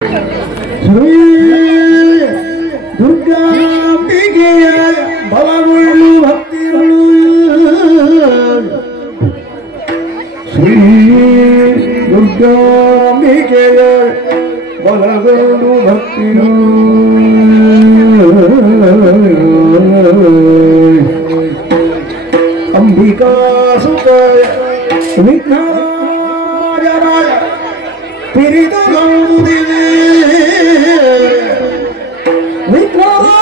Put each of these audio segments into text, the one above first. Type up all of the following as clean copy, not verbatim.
ಶ್ರೀ ದುರ್ಗಾಂಬಿಕೆಯ ಬಲಗೊಳ್ಳು ಭಕ್ತಿಗಳು ಶ್ರೀ ದುರ್ಗಾಂಬಿಕೆಯ ಬಲಗೊಳ್ಳು ಭಕ್ತಿಗಳು ಅಂಬಿಕಾ ಸುತ ವಿಘ್ನರಾಜರಾಯ ಪಿರಿತಗೌದಿದೆ ವಿಘ್ನರಾಜರಾಯ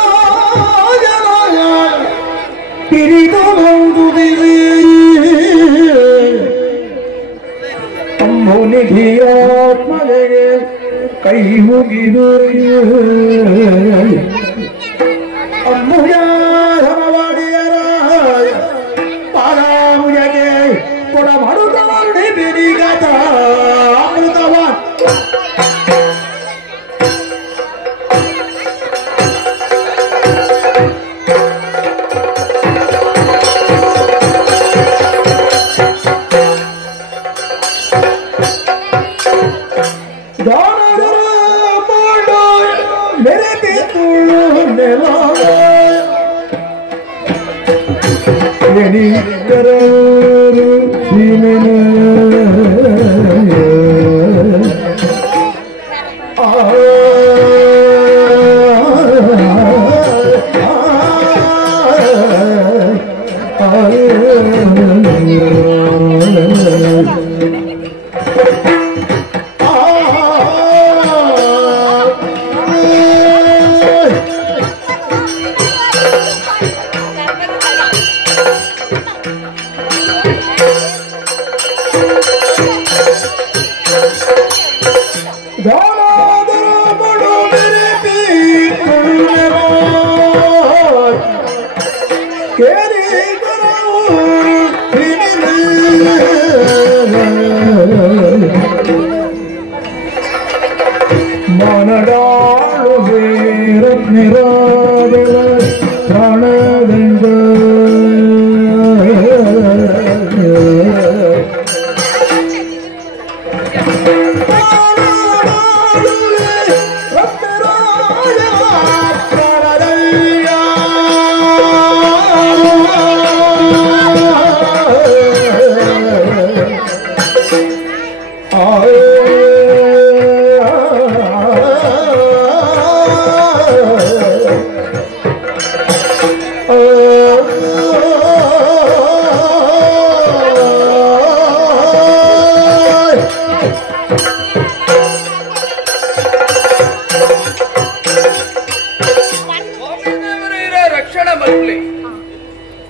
ಪಿರಿತಗೌದಿದೆ ಅಮ್ಮನಿಧಿಯಾತ್ಮನೆಗೆ ಕೈ ಮುಗಿದು ಅಮ್ಮುಯ ಧಮವಾಡಿಯರಾಯ ಪಾರಾಮುಯಗೆ ಕೊಡ ಮಾಡುತ್ತಾನೆ ಬಿರಿಗತ ಅಮೃತವ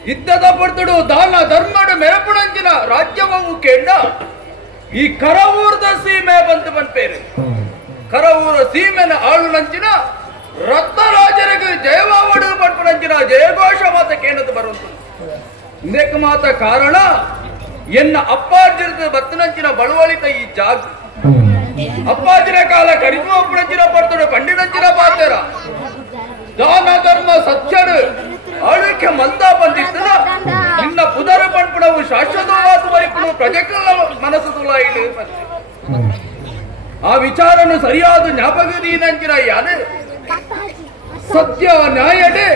ಯುದ್ಧದ ಪಡ್ತಡು ದಾನ ಧರ್ಮಡು ಮೆರಪುಣಂಚಿನ ರಾಜ್ಯವು ಕೇಂಡ ಈ ಕರವೂರದ ಸೀಮೆ ಬಂತು ಬಂಪೇರು ಕರವೂರ ಸೀಮೆನ ಆಳುನಂಚಿನ ರತ್ನರಾಜರಿಗೆ ಜಯವಾವಡು ಪಡ್ಪುಣಂಚಿನ ಜಯಘೋಷ ಮಾತ ಕೇಂದ್ರದ ಬರುವಂತು ಇಂದಕ್ಕೆ ಮಾತ ಕಾರಣ ಎನ್ನ ಅಪ್ಪಾಜಿರದ ಬತ್ತನಂಚಿನ ಬಳುವಳಿತ ಈ ಜಾಗ ಅಪ್ಪಾಜಿನ ಕಾಲ ಕರಿದು ಅಪ್ಪಣಂಚಿನ ಪಡ್ತಡು ಕಂಡಿನಂಚಿನ ಪಾತೆರ ದಾನ ಧರ್ಮ ಸತ್ಯಡು ಆಳ್ವಿಕೆ ಮಂದ ಬಂದಿತ್ತು ನಿನ್ನ ಪುದರ ಪಂಪುಣವು ಶಾಶ್ವತವಾದ ವರಿಪುಣು ಪ್ರಜೆಗಳ ಮನಸ್ಸು ತುಲಾಯಿಡು ಆ ವಿಚಾರನು ಸರಿಯಾದ ಜ್ಞಾಪಕದೀನಂಚಿನ ಯಾನೆ ಸತ್ಯ ನ್ಯಾಯಡೆ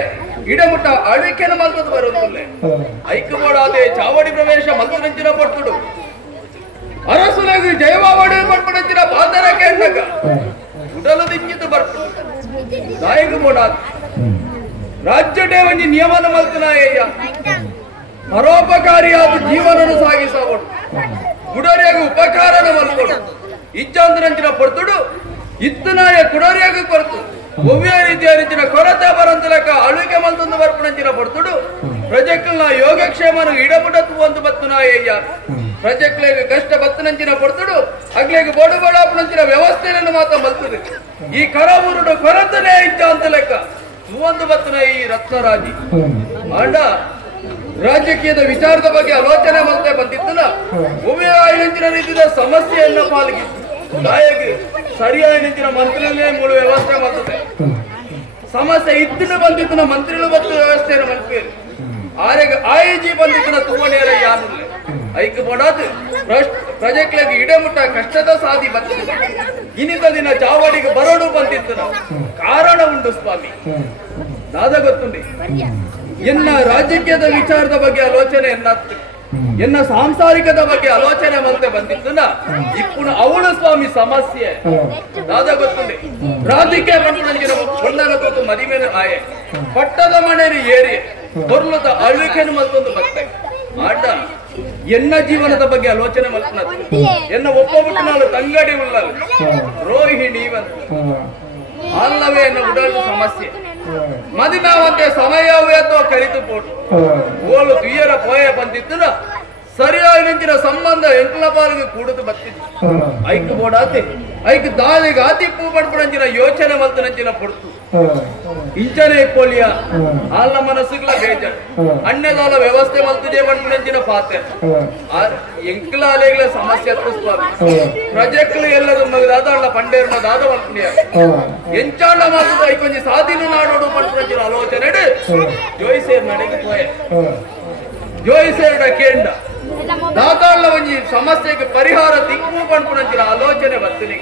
ಇಡಮುಟ್ಟ ಆಳ್ವಿಕೆನ ಮಲ್ತದ ಬರುತ್ತಲ್ಲೇ ಐಕ್ಯಮಾಡಾದೆ ಚಾವಡಿ ಪ್ರವೇಶ ಮಲ್ತನಂಚಿನ ಪಡ್ತುಡು ಅರಸುಲಗಿ ಜಯವಾವಡಿ ಪಡ್ಪಡಂಚಿನ ಬಾದರ ಕೇಂದ್ರಕ ಉಡಲು ದಿಂಜಿತು ಬರ್ತದೆ ನಾಯಕ ಮೋಡಾದ ರಾಜ್ಯಟೇ ಒಂಜಿ ನಿಯಮನ ಮಲ್ತನಾಯಯ್ಯ ಪರೋಪಕಾರಿಯಾದ ಜೀವನನು ಸಾಗಿಸಬಹುದು ಕುಡರಿಯಾಗ ಉಪಕಾರನ ಮಲ್ಕೊಡು ಇಚ್ಛಾಂತರಂಚಿನ ಪಡ್ತುಡು ಇತ್ತನಾಯ ಕುಡರಿಯಾಗ ಕೊರತು ಒವ್ಯ ರೀತಿಯ ಕೊರತೆ ಬರಂತಲಕ ಅಳುಕೆ ಮಲ್ತೊಂದು ಬರ್ಪಣಂಚಿನ ಪಡ್ತುಡು ಪ್ರಜೆಕ್ಲ ಯೋಗಕ್ಷೇಮನ ಇಡಪುಡತ್ತು ಒಂದು ಬತ್ತನಾಯಯ್ಯ ಪ್ರಜೆಕ್ಲೆಗೆ ಕಷ್ಟ ಬತ್ತನಂಚಿನ ಪಡ್ತುಡು ಅಗ್ಲೆಗೆ ಬೋಡು ಬೋಡಾಪಣಂಚಿನ ವ್ಯವಸ್ಥೆಯನ್ನು ಮಾತ್ರ ಮಲ್ತದೆ ಈ ಕರವೂರುಡು ಕೊರತನೇ ಇಚ್ಛಾಂತ ಲೆಕ್ಕ ಒಂದು ಬತ್ತನ ಈ ರತ್ನರಾಜಿ ಆಂಡ ರಾಜಕೀಯದ ವಿಚಾರದ ಬಗ್ಗೆ ಆಲೋಚನೆ ಮಲ್ತೆ ಬಂದಿತ್ತನ ಉಭಯ ರೀತಿಯ ಸಮಸ್ಯೆಯನ್ನ ಪಾಲ್ಗಿತ್ತು ನಾಯಕ ಸರಿಯಾಗಿ ನಿಂತಿನ ಮಂತ್ರಿಗಳೇ ಮೂಲ ವ್ಯವಸ್ಥೆ ಮಾಡ್ತದೆ ಸಮಸ್ಯೆ ಇತ್ತಿನ ಬಂದಿತ್ತು ಮಂತ್ರಿಗಳು ಮತ್ತು ವ್ಯವಸ್ಥೆಯನ್ನು ಮಲ್ಪೇರು ಆರೆಗೆ ಐಜಿ ಬಂದಿತ್ತು ತುಮನೇರ ಯಾನುಲ್ಲೆ ಐಕ್ ಬೋಡಾದು ಪ್ರಜೆಗಳಿಗೆ ಇಡಮುಟ್ಟ ಕಷ್ಟದ ಸಾಧಿ ಬಂದಿದೆ. ಇನ್ನಿತ ದಿನ ಚಾವಡಿಗೆ ಬರೋಡು ಬಂದಿತ್ತು. ಕಾರಣ ಉಂಟು ಸ್ವಾಮಿ. ನಾದ ಗೊತ್ತುಂಡಿ ಎನ್ನ ರಾಜಕೀಯದ ವಿಚಾರದ ಬಗ್ಗೆ ಆಲೋಚನೆ ಎನ್ನ ಸಾಂಸಾರಿಕದ ಬಗ್ಗೆ ಆಲೋಚನೆ ಮತ್ತೆ ಬಂದಿತ್ತು. ಇಪ್ಪುಣ ಅವಳು ಸ್ವಾಮಿ ಸಮಸ್ಯೆ ನಾದ ಗೊತ್ತುಂಡಿ. ರಾಜಕೀಯ ಬಂದಿನ ಕೊಂಡನ ಗೊತ್ತು ಮದಿಮೇಲೆ ಆಯೆ ಪಟ್ಟದ ಮನೆಯಲ್ಲಿ ಏರಿ ಬರ್ಲದ ಅಳುಕೆನು ಮತ್ತೊಂದು ಬರ್ತದೆ ಆಟ ಎನ್ನ ಜೀವನದ ಬಗ್ಗೆ ಆಲೋಚನೆ ಮಾಡ್ತಾರೆ. ಎನ್ನ ಒಪ್ಪಬಿಟ್ಟು ನಾನು ತಂಗಡಿ ಉಳ್ಳಲ್ಲ ರೋಹಿಣಿ ಬಂತು ಅಲ್ಲವೇ ಎನ್ನ ಉಡಲು ಸಮಸ್ಯೆ ಮದಿನಾವಂತೆ ಸಮಯವೇ ಅಥವಾ ಕರಿತು ಪೋಟು ಓಲು ತುಯ್ಯರ ಪೋಯ ಬಂದಿತ್ತು. ಸರಿಯಾಗಿ ನಿಂತಿನ ಸಂಬಂಧ ಎಂಟ್ಲ ಪಾಲಿಗೆ ಕೂಡದು ಬತ್ತಿತ್ತು. ಐಕ್ ಬೋಡಾತಿ ಐಕ್ ದಾಳಿಗೆ ಆತಿ ಪೂ ಪಡ್ಪಡಂಚಿನ ಯೋಚನೆ ಮಲ್ತನಂಚಿನ ಪಡ್ತು ಇಂಚನೆ ಇಕ್ಕೋಲಿಯ ಆಲ್ನ ಮನಸ್ಸುಗಳ ಬೇಜಾರು ಅಣ್ಣದಾಲ ವ್ಯವಸ್ಥೆ ಮಲ್ತಿದೆ ಪಡ್ಪಡಂಚಿನ ಪಾತೆ ಎಂಕ್ಲ ಅಲೆಗಳ ಸಮಸ್ಯೆ ಸ್ವಾಮಿ. ಪ್ರಜೆಕ್ಗಳು ಎಲ್ಲರೂ ಮಗದಾದ ಅಲ್ಲ ಪಂಡೇರ್ನದಾದ ಮಲ್ಪನಿಯ ಎಂಚಾಂಡ ಮಾತು ಐಕೊಂಜಿ ಸಾಧಿನ ನಾಡೋಡು ಪಡ್ಪಡಂಚಿನ ಆಲೋಚನೆ ಜೋಯಿಸೇರ್ ನಡೆಗೆ ಪೋಯ ಜೋಯಿಸೇರ್ಡ ಕೇಂದ್ರ ದಾದಾಳ ಒಂಜಿ ಸಮಸ್ಯೆಗೆ ಪರಿಹಾರ ದಿಕ್ಕು ಪಡ್ಪಡಂಚಿನ ಆಲೋಚನೆ ಬರ್ತೀನಿ.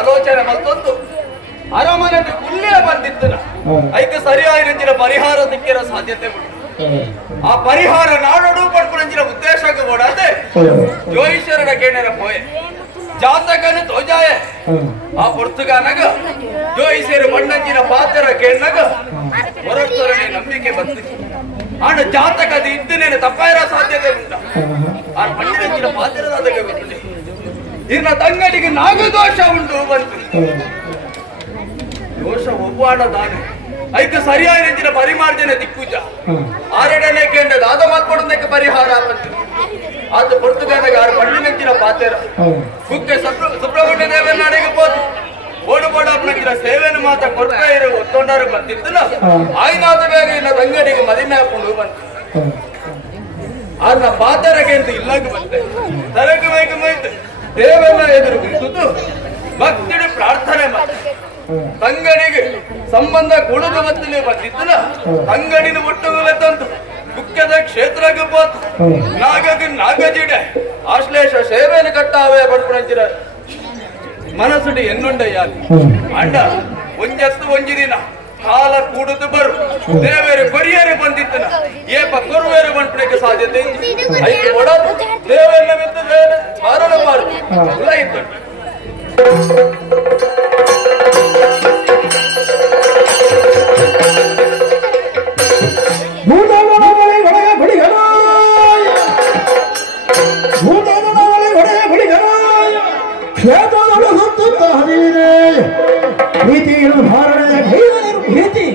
ಆಲೋಚನೆ ಮತ್ತೊಂದು ಅರಮನೆ ಕುಲ್ಲೇ ಬಂದಿತ್ತು. ಐಕ ಸರಿಯಾಗಿ ಪರಿಹಾರ ದಿಕ್ಕಿರೋ ಸಾಧ್ಯತೆ ಉಂಟು. ಆ ಪರಿಹಾರ ನಾಡೋಡು ಪಡ್ಕೊಂಡ ಉದ್ದೇಶ ಓಡಾದೆ ಜೋಯಿಶ್ವರನ ಕೇಣರ ಪೋಯೆ ಜಾತಕನು ತೋಜಾಯ ಆ ಪುರ್ತಗಾನಾಗ ಜೋಯಿಸೇರು ಮಣ್ಣಂಜಿನ ಪಾತ್ರ ಕೇಳಿನಾಗ ಹೊರತರನೆ ನಂಬಿಕೆ ಬಂತು. ಆಡ ಜಾತಕ ಅದು ಇದ್ದನೇನೆ ತಪ್ಪಾಯಿರೋ ಸಾಧ್ಯತೆ ಉಂಟ. ಆ ಮಣ್ಣಿನ ಪಾತ್ರದ ಗೊತ್ತಿದೆ. ಇನ್ನ ತಂಗಡಿಗೆ ನಾಗದೋಷ ಉಂಟು ಬಂತು. ದೋಷ ಒವ್ವಾಡ ದಾನೆ ಐಕ ಸರಿಯಾಗಿ ನೆಂಚಿನ ಪರಿಮಾರ್ಜನೆ ದಿಕ್ಕುಜ ಆರಡನೆ ಕೇಂದ್ರ ದಾದ ಮಾಡ್ಕೊಡೋದಕ್ಕೆ ಪರಿಹಾರ ಬಂತು. ಅದು ಪುರ್ತಗಾನಾಗ ಆರು ಮಣ್ಣಿನ ಪಾತ್ರ ಕುಕ್ಕೆ ಸುಬ್ರಹ್ಮಣ್ಯ ದೇವರ ನಾಡಿಗೆ ಹೋತು. ಓಡು ಬೋಡಪ್ಪನ ಸೇವೆಯನ್ನು ಮಾತ್ರ ಕೊಡ್ತಾ ಇರೋ ಒತ್ತೊಂಡಾರು ಬಂದಿದ್ದಲ್ಲ ಆಯ್ನಾದ ಬೇಗ ಇನ್ನ ತಂಗಡಿಗೆ ಮದಿನ ಹಾಕೊಂಡು ಬಂತು. ಆನ ಪಾತರಗೆ ಅಂತ ಇಲ್ಲಾಗ ಬಂತೆ ತರಗ ಬೇಗ ಮೈತು ದೇವನ ಎದುರು ಕುಂತು ಭಕ್ತಿಡಿ ಪ್ರಾರ್ಥನೆ ಮಾಡಿ ತಂಗಡಿಗೆ ಸಂಬಂಧ ಕುಡಿದು ಮತ್ತಲೇ ಬಂದಿದ್ದಲ್ಲ ತಂಗಡಿನ ಒಟ್ಟುಗಳ ತಂದು ಮುಖ್ಯದ ಕ್ಷೇತ್ರಕ್ಕೆ ಹೋತು. ನಾಗಗೆ ನಾಗಜಿಡೆ ಆಶ್ಲೇಷ ಸೇವೆಯನ್ನು ಕಟ್ಟಾವೆ ಪಡ್ಕೊಂಡ ಮನಸ್ಸುಡಿ ಎನ್ನುಂಡಯ್ಯ ಅಂಡ ಒಂಜತ್ತು ಒಂಜಿ ದಿನ ಕಾಲ ಕೂಡುದು ಬರು ದೇವೇರು ಕೊರಿಯರು ಬಂದಿತ್ತನ ಏಪ ಕೊರುವೇರು ಬಂಟ್ಲಿಕ್ಕೆ ಸಾಧ್ಯತೆ ಐದು ಒಡ ದೇವೆಲ್ಲ ಬಿದ್ದು ಮಾರಣ ಮಾರು ಇಲ್ಲ ಇತ್ತು. ಭೂತಗಳ ಭೀತಿಯನ್ನು ಧಾರಣೆಯ ಭೀತಿ